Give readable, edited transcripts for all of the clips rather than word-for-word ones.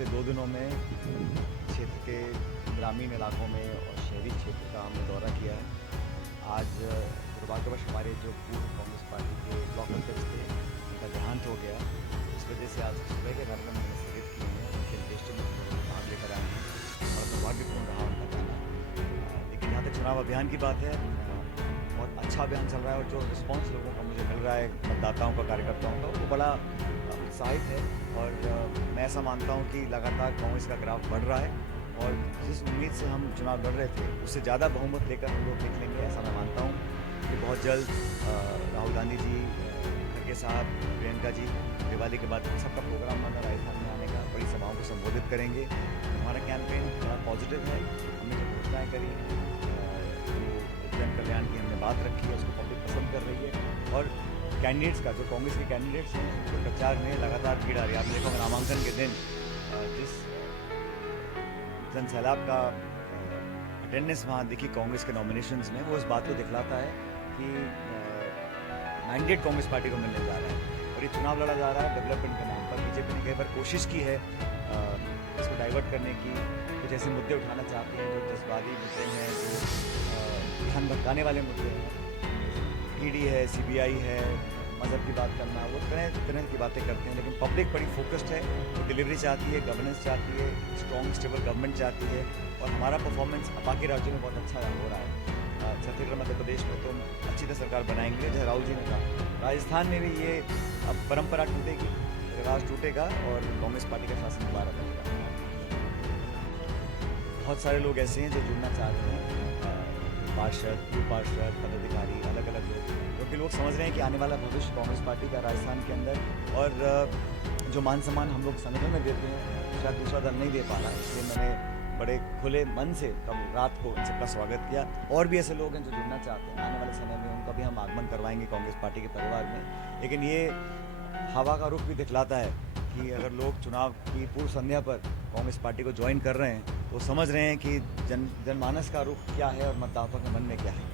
पिछले 2 दिनों में क्षेत्र के ग्रामीण इलाकों में और शहरी क्षेत्र का हमने दौरा किया है। आज दुर्भाग्यवश हमारे जो पूर्व कांग्रेस पार्टी के ब्लॉक अध्यक्ष थे, उनका देहांत हो गया। इस वजह से आज सुबह के कार्यक्रम हमने स्थगित किए हैं, उनके अंत्येष्टि में हम लोग भाग लेकर आए हैं और दुर्भाग्यपूर्ण रहा उनका जाना। लेकिन जहाँ तक चुनाव अभियान की बात है, बहुत अच्छा अभियान चल रहा है और जो रिस्पॉन्स लोगों का मुझे मिल रहा है, मतदाताओं का, कार्यकर्ताओं का, वो बड़ा उत्साहित है। और मैं ऐसा मानता हूँ कि लगातार कांग्रेस का ग्राफ बढ़ रहा है और जिस उम्मीद से हम चुनाव लड़ रहे थे, उससे ज़्यादा बहुमत लेकर हम लोग निकलेंगे, ऐसा मैं मानता हूँ कि बहुत जल्द राहुल गांधी जी, खड़गे साहब, प्रियंका जी दिवाली के बाद सबका प्रोग्राम बना राजस्थान में आने का, बड़ी सभाओं को संबोधित करेंगे। हमारा कैंपेन बड़ा पॉजिटिव है। हमने जो घोषणाएँ करी हैं, जो जन कल्याण की हमने बात रखी है, उसको पब्लिक पसंद कर रही है। और कैंडिडेट्स का, जो कांग्रेस के कैंडिडेट्स हैं, उनके प्रचार में लगातार भीड़ आ रही है। आपने देखा नामांकन के दिन जिस जन सैलाब का अटेंडेंस वहाँ दिखी कांग्रेस के नॉमिनेशंस में, वो इस बात को दिखलाता है कि मैंडेट कांग्रेस पार्टी को मिलने जा रहा है और ये चुनाव लड़ा जा रहा है डेवलपमेंट के नाम पर। बीजेपी ने कई बार कोशिश की है इसको डाइवर्ट करने की, कुछ ऐसे मुद्दे उठाना चाहते हैं जो जज्बाती मुद्दे हैं, जो ध्यान भटकाने वाले मुद्दे हैं। ईडी है, सीबीआई है, मज़हब की बात करना, वो तरह तरह की बातें करते हैं। लेकिन पब्लिक बड़ी फोकस्ड है, वो डिलीवरी चाहती है, गवर्नेंस चाहती है, स्ट्रॉन्ग स्टेबल गवर्नमेंट चाहती है। और हमारा परफॉर्मेंस बाकी राज्यों में बहुत अच्छा हो रहा है। छत्तीसगढ़, मध्य प्रदेश में तो अच्छी तरह सरकार बनाएंगे, जैसे राहुल जी ने कहा। राजस्थान में भी ये अब परंपरा टूटेगी, रिवाज टूटेगा और कांग्रेस पार्टी का शासन दोबारा बनेगा। बहुत सारे लोग ऐसे हैं जो जुड़ना चाह रहे हैं, पार्षद, पूर्व पार्षद, पदाधिकारी, अलग अलग लोग, क्योंकि लोग समझ रहे हैं कि आने वाला भविष्य कांग्रेस पार्टी का राजस्थान के अंदर, और जो मान सम्मान हम लोग संगठन में देते हैं शायद दूसरा दल नहीं दे पा रहा है। इसलिए मैंने बड़े खुले मन से कल रात को इन सबका स्वागत किया। और भी ऐसे लोग हैं जो जुड़ना चाहते हैं, आने वाले समय में उनका भी हम आगमन करवाएंगे कांग्रेस पार्टी के परिवार में। लेकिन ये हवा का रुख भी दिखलाता है कि अगर लोग चुनाव की पूर्व संध्या पर कांग्रेस पार्टी को ज्वाइन कर रहे हैं, तो समझ रहे हैं कि जनमानस का रुख क्या है और मतदाताओं के मन में क्या है।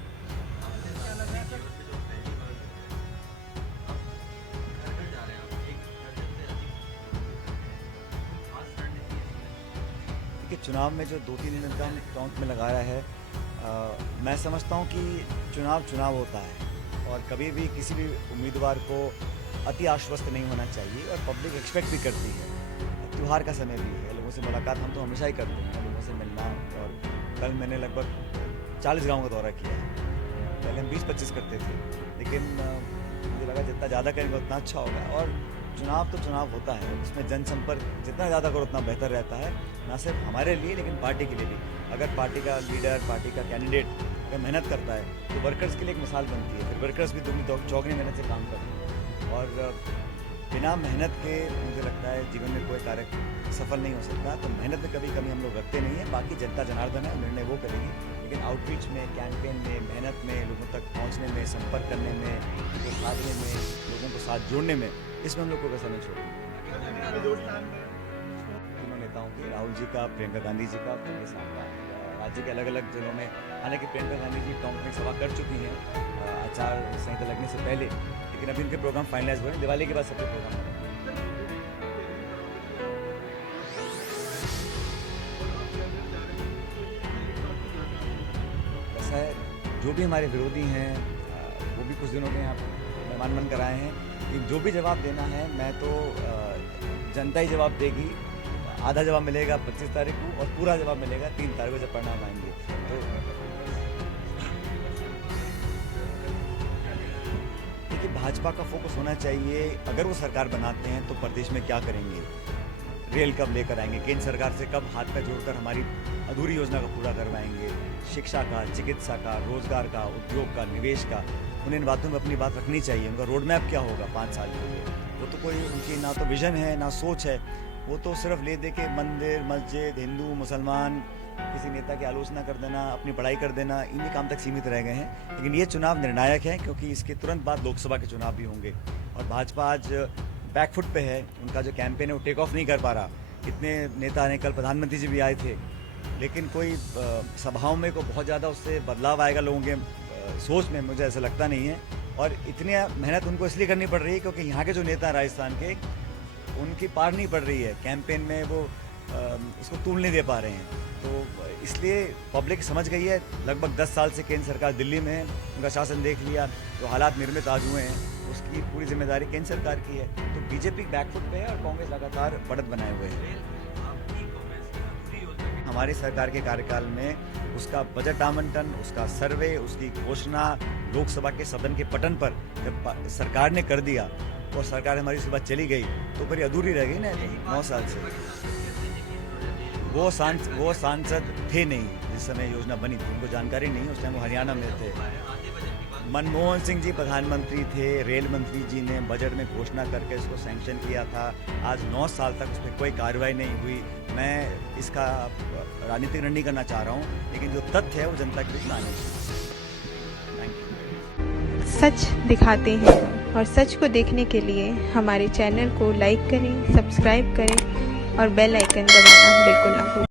देखिए, चुनाव में जो 2-3 नेता हम टोंक में लगाया है, मैं समझता हूँ कि चुनाव होता है और कभी भी किसी भी उम्मीदवार को अति आश्वस्त नहीं होना चाहिए और पब्लिक एक्सपेक्ट भी करती है। त्यौहार का समय भी है, लोगों से मुलाकात हम तो हमेशा ही करते हैं, लोगों से मिलना। और कल मैंने लगभग 40 गाँव का दौरा किया है। पहले हम 20-25 करते थे, लेकिन मुझे लगा जितना ज़्यादा करेंगे उतना अच्छा होगा। और चुनाव तो चुनाव होता है, उसमें जनसंपर्क जितना ज़्यादा करो उतना बेहतर रहता है, ना सिर्फ हमारे लिए लेकिन पार्टी के लिए भी। अगर पार्टी का लीडर, पार्टी का कैंडिडेट अगर मेहनत करता है तो वर्कर्स के लिए एक मिसाल बनती है, फिर वर्कर्स भी दुगनी चौगनी मेहनत से काम करते हैं। और बिना मेहनत के मुझे लगता है जीवन में कोई कार्य सफल नहीं हो सकता। तो मेहनत में कभी कमी हम लोग रखते नहीं हैं। बाकी जनता जनार्दन है, निर्णय वो करेगी। लेकिन आउटरीच में, कैंपेन में, मेहनत में, लोगों तक पहुंचने में, संपर्क करने में, उनको साधने में, लोगों को साथ जोड़ने में, इसमें हम लोग को वैसा नहीं छोड़ेंगे। तीनों नेताओं की, राहुल जी का, प्रियंका गांधी जी का, खड़गे साहब का, राज्य के अलग अलग जिलों में। हालांकि प्रियंका गांधी जी टोंक में सभा कर चुकी हैं आचार संहिता लगने से पहले, लेकिन अभी उनके प्रोग्राम फाइनलाइज हुए हैं। दिवाली के बाद सबके प्रोग्राम बनेंगे। ऐसा है, जो भी हमारे विरोधी हैं वो भी कुछ दिनों के यहाँ मेहमान बनकर आए हैं कि जो भी जवाब देना है, मैं तो जनता ही जवाब देगी। आधा जवाब मिलेगा 25 तारीख को और पूरा जवाब मिलेगा 3 तारीख को जब परिणाम आएंगे। तो देखिए, भाजपा का फोकस होना चाहिए, अगर वो सरकार बनाते हैं तो प्रदेश में क्या करेंगे, रेल कब लेकर आएंगे, केंद्र सरकार से कब हाथ पैर जोड़कर हमारी अधूरी योजना को पूरा करवाएंगे, शिक्षा का, चिकित्सा का, रोजगार का, उद्योग का, निवेश का, उन्हें इन बातों में अपनी बात रखनी चाहिए। उनका रोड मैप क्या होगा 5 साल के लिए, वो तो कोई उनकी ना तो विजन है ना सोच है। वो तो सिर्फ ले दे के मंदिर, मस्जिद, हिंदू, मुसलमान, किसी नेता की आलोचना कर देना, अपनी पढ़ाई कर देना, इन्हीं काम तक सीमित रह गए हैं। लेकिन ये चुनाव निर्णायक है, क्योंकि इसके तुरंत बाद लोकसभा के चुनाव भी होंगे और भाजपा आज बैकफुट पे है। उनका जो कैंपेन है वो टेक ऑफ नहीं कर पा रहा। इतने नेता ने, कल प्रधानमंत्री जी भी आए थे, लेकिन कोई सभाओं में को बहुत ज़्यादा उससे बदलाव आएगा लोगों के सोच में, मुझे ऐसा लगता नहीं है। और इतनी मेहनत उनको इसलिए करनी पड़ रही है क्योंकि यहाँ के जो नेता राजस्थान के, उनकी पार नहीं पड़ रही है। कैंपेन में वो उसको तूल नहीं दे पा रहे हैं। तो इसलिए पब्लिक समझ गई है। लगभग 10 साल से केंद्र सरकार दिल्ली में है, उनका शासन देख लिया, जो हालात निर्मित आज हुए हैं उसकी पूरी जिम्मेदारी केंद्र सरकार की है। तो बीजेपी बैकफुट पे है और कांग्रेस लगातार बढ़त बनाए हुए है। हमारी सरकार के कार्यकाल में उसका बजट आवंटन, उसका सर्वे, उसकी घोषणा लोकसभा के सदन के पटन पर जब सरकार ने कर दिया और सरकार हमारी उसके बाद चली गई तो फिर अधूरी रह गई ना 9 साल से। वो सांसद थे नहीं जिस समय योजना बनी थी, उनको जानकारी नहीं, उस टाइम वो हरियाणा में थे। मनमोहन सिंह जी प्रधानमंत्री थे, रेल मंत्री जी ने बजट में घोषणा करके इसको सैंक्शन किया था। आज 9 साल तक उस पर कोई कार्रवाई नहीं हुई। मैं इसका राजनीतिक नहीं करना चाह रहा हूँ, लेकिन जो तथ्य है वो जनता के बीच में आने चाहिए। Thank you. सच दिखाते हैं और सच को देखने के लिए हमारे चैनल को लाइक करें, सब्सक्राइब करें और बेल आइकन दबाना बिल्कुल ना भूलें।